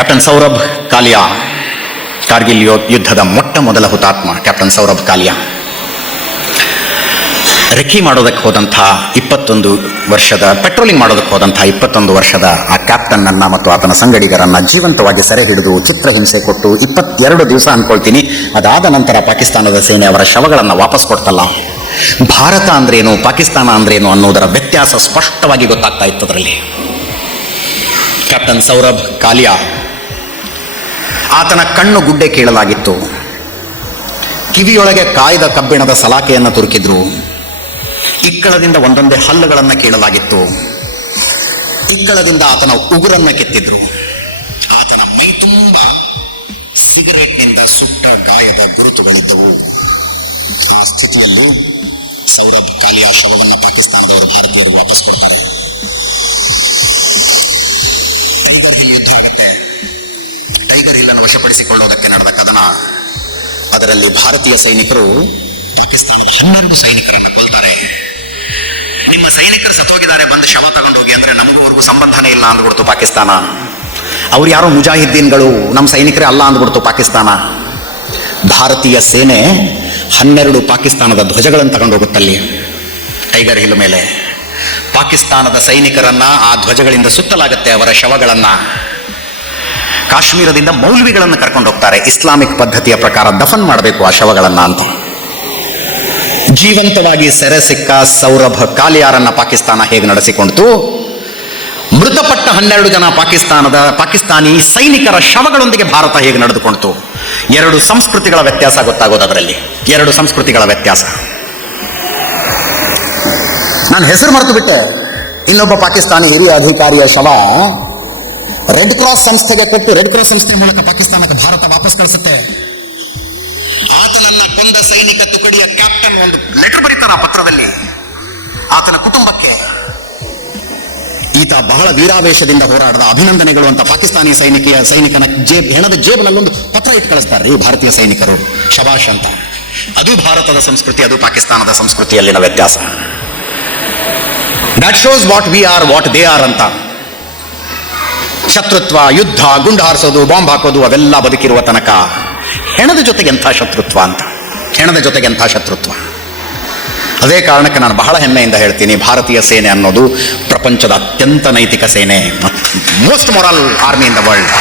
Captain Saurabh Kalia, Kargil ಯುದ್ಧದ ಮೊಟ್ಟ ಮೊದಲ ಹುತಾತ್ಮ ಕ್ಯಾಪ್ಟನ್ ಸೌರಭ್ ಕಾಲಿಯಾ. ರೆಕ್ಕಿ ಮಾಡೋದಕ್ಕೆ ಹೋದಂಥ 21 ವರ್ಷದ ಪೆಟ್ರೋಲಿಂಗ್ ಮಾಡೋದಕ್ಕೆ ಹೋದಂಥ 21 ವರ್ಷದ ಆ ಕ್ಯಾಪ್ಟನ್ನನ್ನು ಮತ್ತು ಆತನ ಸಂಗಡಿಗರನ್ನು ಜೀವಂತವಾಗಿ ಸೆರೆ ಹಿಡಿದು ಚಿತ್ರಹಿಂಸೆ ಕೊಟ್ಟು 22 ದಿವಸ ಅನ್ಕೊಳ್ತೀನಿ. ಅದಾದ ನಂತರ ಪಾಕಿಸ್ತಾನದ ಸೇನೆ ಅವರ ಶವಗಳನ್ನು ವಾಪಸ್ ಕೊಡ್ತಲ್ಲ. ಭಾರತ ಅಂದ್ರೇನು, ಪಾಕಿಸ್ತಾನ ಅಂದ್ರೇನು ಅನ್ನೋದರ ವ್ಯತ್ಯಾಸ ಸ್ಪಷ್ಟವಾಗಿ ಗೊತ್ತಾಗ್ತಾ ಇತ್ತು ಅದರಲ್ಲಿ. ಕ್ಯಾಪ್ಟನ್ ಸೌರಭ್ ಕಾಲಿಯಾ, ಆತನ ಕಣ್ಣು ಗುಡ್ಡೆ ಕೀಳಲಾಗಿತ್ತು, ಕಿವಿಯೊಳಗೆ ಕಾಯ್ದ ಕಬ್ಬಿಣದ ಸಲಾಕೆಯನ್ನು ತುರುಕಿದ್ರು, ಇಕ್ಕಳದಿಂದ ಒಂದೊಂದೇ ಹಲ್ಲುಗಳನ್ನು ಕೀಳಲಾಗಿತ್ತು, ಇಕ್ಕಳದಿಂದ ಆತನ ಉಗುರನ್ನ ಕೆತ್ತಿದ್ರು, ಆತನ ಮೈ ತುಂಬ ಸಿಗರೇಟ್ನಿಂದ ಸುಟ್ಟ ಗಾಯದ ಗುರುತುಗಳಿದ್ದವು. ಆ ಸ್ಥಿತಿಯಲ್ಲೂ ಸೌರಭ್ ಕಾಲಿಯಾ ಶವವನ್ನು ಪಾಕಿಸ್ತಾನದವರು ಭಾರತೀಯರು ವಾಪಸ್ ಕೊಡ್ತಾರೆ. ಟೈಗರ್ ಹಿಲ್ಲನ್ನು ವಶಪಡಿಸಿಕೊಳ್ಳೋದಕ್ಕೆ ನಡೆದ ಕದನ, ಅದರಲ್ಲಿ ಭಾರತೀಯ ಸೈನಿಕರು ಪಾಕಿಸ್ತಾನದ 12 ಸೈನಿಕರನ್ನು ಕೊಲ್ತಾರೆ. ನಿಮ್ಮ ಸೈನಿಕರು ಸತ್ತೋಗಿದ್ದಾರೆ, ಬಂದು ಶವ ತಗೊಂಡೋಗಿ ಅಂದ್ರೆ ನಮಗೂ ಸಂಬಂಧನೇ ಇಲ್ಲ ಅಂದ್ಬಿಡ್ತು ಪಾಕಿಸ್ತಾನ. ಅವ್ರು ಯಾರೋ ಮುಜಾಹಿದ್ದೀನ್ಗಳು, ನಮ್ಮ ಸೈನಿಕರೇ ಅಲ್ಲ ಅಂದ್ಬಿಡ್ತು ಪಾಕಿಸ್ತಾನ. ಭಾರತೀಯ ಸೇನೆ 12 ಪಾಕಿಸ್ತಾನದ ಧ್ವಜಗಳನ್ನು ತಗೊಂಡೋಗುತ್ತಲ್ಲಿ ಟೈಗರ್ ಹಿಲ್ ಮೇಲೆ. ಪಾಕಿಸ್ತಾನದ ಸೈನಿಕರನ್ನ ಆ ಧ್ವಜಗಳಿಂದ ಸುತ್ತಲಾಗುತ್ತೆ, ಅವರ ಶವಗಳನ್ನ. ಕಾಶ್ಮೀರದಿಂದ ಮೌಲ್ವಿಗಳನ್ನು ಕರ್ಕೊಂಡು ಹೋಗ್ತಾರೆ, ಇಸ್ಲಾಮಿಕ್ ಪದ್ಧತಿಯ ಪ್ರಕಾರ ದಫನ್ ಮಾಡಬೇಕು ಆ ಶವಗಳನ್ನ ಅಂತ. ಜೀವಂತವಾಗಿ ಸೆರೆ ಸಿಕ್ಕ ಸೌರಭ್ ಕಾಲಿಯಾರನ್ನ ಪಾಕಿಸ್ತಾನ ಹೇಗೆ ನಡೆಸಿಕೊಂಡಿತು? ಮೃತಪಟ್ಟ 12 ಜನ ಪಾಕಿಸ್ತಾನಿ ಸೈನಿಕರ ಶವಗಳೊಂದಿಗೆ ಭಾರತ ಹೇಗೆ ನಡೆದುಕೊಂಡಿತು? 2 ಸಂಸ್ಕೃತಿಗಳ ವ್ಯತ್ಯಾಸ ಗೊತ್ತಾಗೋದು ಅದರಲ್ಲಿ, 2 ಸಂಸ್ಕೃತಿಗಳ ವ್ಯತ್ಯಾಸ. ನಾನು ಹೆಸರು ಮರೆತು ಬಿಟ್ಟೆ. ಇನ್ನೊಬ್ಬ ಪಾಕಿಸ್ತಾನಿ ಹಿರಿಯ ಅಧಿಕಾರಿಯ ಶವ ರೆಡ್ ಕ್ರಾಸ್ ಸಂಸ್ಥೆಗೆ ಕೊಟ್ಟು, ರೆಡ್ ಕ್ರಾಸ್ ಸಂಸ್ಥೆ ಮೂಲಕ ಪಾಕಿಸ್ತಾನಕ್ಕೆ ಭಾರತ ವಾಪಸ್ ಕಳಿಸುತ್ತೆ. ಆತನನ್ನ ಕೊಂದ ಸೈನಿಕ ತುಕಡಿಯ ಕ್ಯಾಪ್ಟನ್ ಒಂದು ಲೆಟರ್ ಬರೀತಾರ ಆ ಪತ್ರದಲ್ಲಿ ಆತನ ಕುಟುಂಬಕ್ಕೆ. ಈತ ಬಹಳ ವೀರಾವೇಶದಿಂದ ಹೋರಾಡದ, ಅಭಿನಂದನೆಗಳು ಅಂತ ಪಾಕಿಸ್ತಾನಿ ಸೈನಿಕನ ಹೆಣದ ಜೇಬಿನಲ್ಲೊಂದು ಪತ್ರ ಇಟ್ಟು ಕಳಿಸ್ತಾರೆ ಭಾರತೀಯ ಸೈನಿಕರು, ಶಬಾಷ್ ಅಂತ. ಅದು ಭಾರತದ ಸಂಸ್ಕೃತಿ, ಅದು ಪಾಕಿಸ್ತಾನದ ಸಂಸ್ಕೃತಿಯಲ್ಲಿನ ವ್ಯತ್ಯಾಸ. That shows what we are, what they are ಅಂತ. ಶತ್ರುತ್ವ, ಯುದ್ಧ, ಗುಂಡು ಹಾರಿಸೋದು, ಬಾಂಬ್ ಹಾಕೋದು ಅವೆಲ್ಲ ಬದುಕಿರುವ ತನಕ ಹೆಣದ ಜೊತೆಗೆ ಎಂಥ ಶತ್ರುತ್ವ ಅಂತ, ಹೆಣದ ಜೊತೆಗೆ ಎಂಥ ಶತ್ರುತ್ವ. ಅದೇ ಕಾರಣಕ್ಕೆ ನಾನು ಬಹಳ ಹೆಮ್ಮೆಯಿಂದ ಹೇಳ್ತೀನಿ, ಭಾರತೀಯ ಸೇನೆ ಅನ್ನೋದು ಪ್ರಪಂಚದ ಅತ್ಯಂತ ನೈತಿಕ ಸೇನೆ, most moral army in the world.